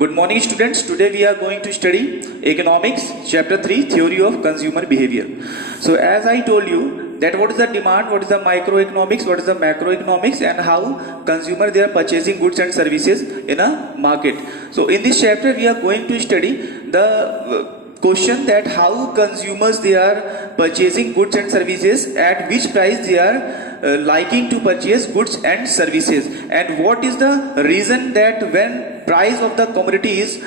Good morning, students. Today we are going to study economics, chapter 3, theory of consumer behavior. So as I told you that what is the demand, what is the microeconomics, what is the macroeconomics, and how consumer they are purchasing goods and services in a market. So in this chapter we are going to study the question that how consumers they are purchasing goods and services, at which price they are liking to purchase goods and services, and what is the reason that when price of the commodity is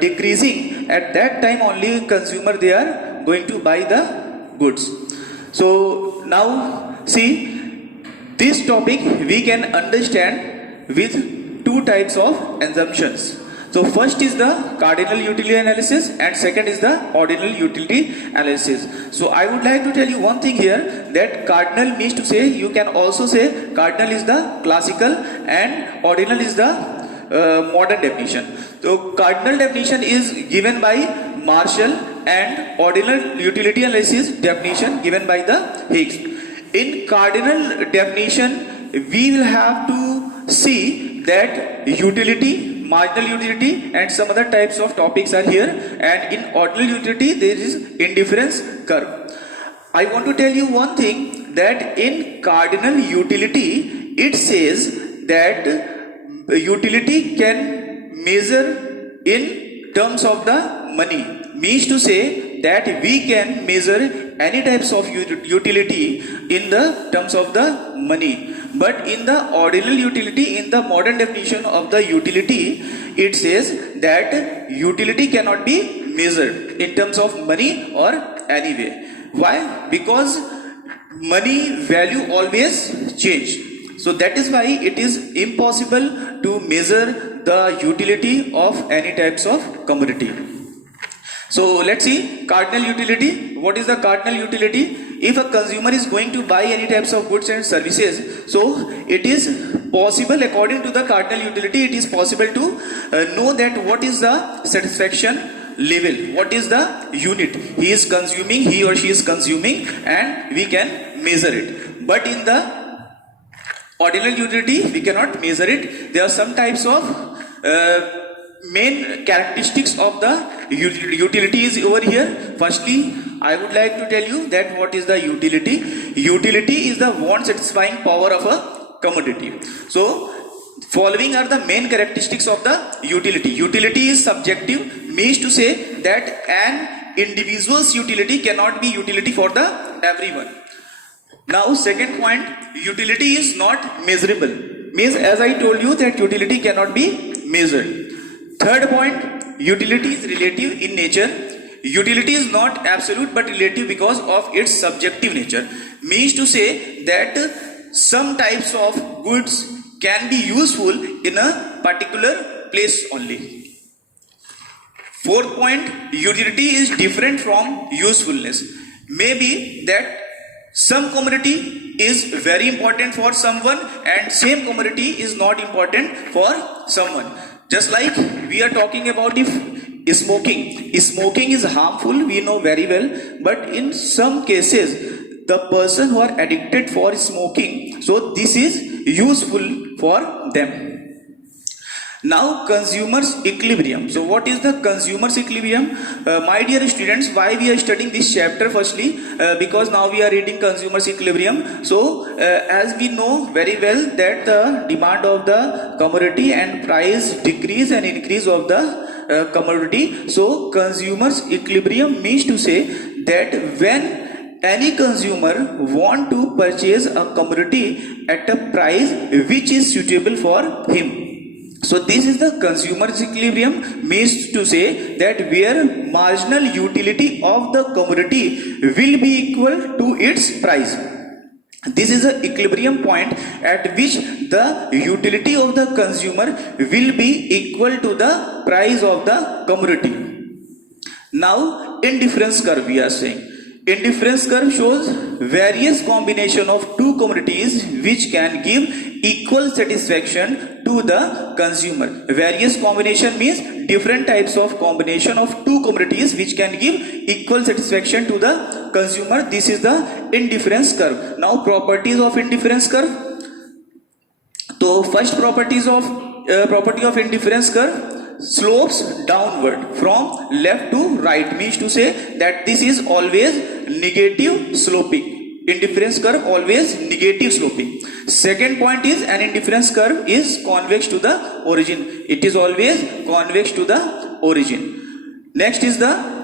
decreasing, at that time only consumer they are going to buy the goods. So now see, this topic we can understand with two types of assumptions. So first is the cardinal utility analysis and second is the ordinal utility analysis. So I would like to tell you one thing here, that cardinal means to say, you can also say cardinal is the classical and ordinal is the modern definition. So cardinal definition is given by Marshall and ordinal utility analysis definition given by the Higgs. In cardinal definition we will have to see that utility, marginal utility and some other types of topics are here, and in ordinal utility there is indifference curve. I want to tell you one thing, that in cardinal utility it says that utility can measure in terms of the money, means to say that we can measure any types of utility in the terms of the money. But in the ordinal utility, in the modern definition of the utility, it says that utility cannot be measured in terms of money or any way. Why? Because money value always change. So that is why it is impossible to measure the utility of any types of commodity. So let's see cardinal utility. What is the cardinal utility? If a consumer is going to buy any types of goods and services, so it is possible, according to the cardinal utility, it is possible to know that what is the satisfaction level, what is the unit he is consuming, he or she is consuming, and we can measure it. But in the ordinal utility we cannot measure it. There are some types of main characteristics of the utility is over here. Firstly, I would like to tell you that what is the utility. Utility is the want satisfying power of a commodity. So following are the main characteristics of the utility. Utility is subjective, means to say that an individual's utility cannot be utility for the everyone. Now second point, utility is not measurable, means as I told you that utility cannot be measured. Third point, utility is relative in nature. Utility is not absolute but relative because of its subjective nature, means to say that some types of goods can be useful in a particular place only. Fourth point, utility is different from usefulness. Maybe that some commodity is very important for someone and same commodity is not important for someone. Just like we are talking about if smoking is harmful, we know very well, but in some cases the person who are addicted for smoking, so this is useful for them. Now consumers equilibrium. So what is the consumers equilibrium? My dear students, why we are studying this chapter? Firstly, because now we are reading consumers equilibrium. So as we know very well that the demand of the commodity and price decrease and increase of the commodity. So consumers equilibrium means to say that when any consumer want to purchase a commodity at a price which is suitable for him. So this is the consumer's equilibrium, means to say that where marginal utility of the commodity will be equal to its price. This is the equilibrium point at which the utility of the consumer will be equal to the price of the commodity. Now indifference curve we are saying. Indifference curve shows various combination of two commodities which can give equal satisfaction to the consumer. Various combination means different types of combination of two commodities which can give equal satisfaction to the consumer. This is the indifference curve. Now properties of indifference curve. So first property of indifference curve, slopes downward from left to right, means to say that this is always negative sloping. Indifference curve always negative sloping. Second point is an indifference curve is convex to the origin. It is always convex to the origin. Next is the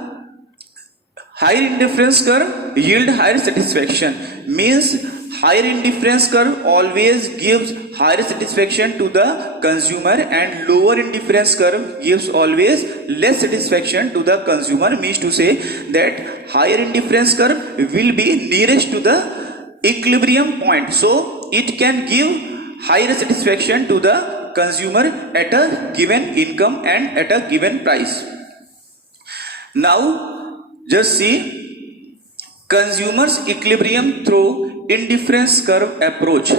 higher indifference curve yield higher satisfaction, means higher indifference curve always gives higher satisfaction to the consumer and lower indifference curve gives always less satisfaction to the consumer, means to say that higher indifference curve will be nearest to the equilibrium point, so it can give higher satisfaction to the consumer at a given income and at a given price. Now just see consumers equilibrium through indifference curve approach.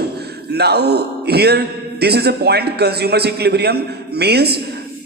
Now here this is a point, consumers equilibrium means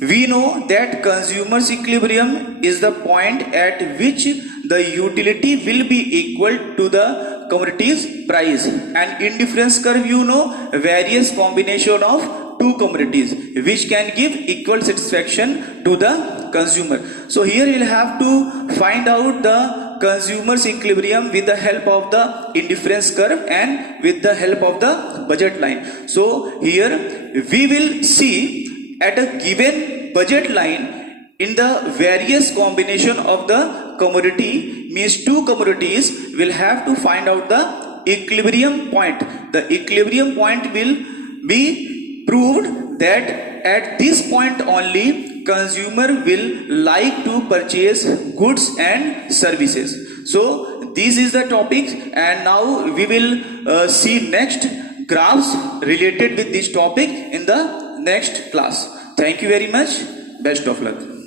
we know that consumers equilibrium is the point at which the utility will be equal to the commodity's price, and indifference curve, you know, various combination of two commodities which can give equal satisfaction to the consumer. So here you'll have to find out the consumer's equilibrium with the help of the indifference curve and with the help of the budget line. So here we will see at a given budget line in the various combination of the commodity, means two commodities, will have to find out the equilibrium point. The equilibrium point will be proved that at this point only consumer will like to purchase goods and services. So this is the topic, and now we will see next graphs related with this topic in the next class. Thank you very much. Best of luck.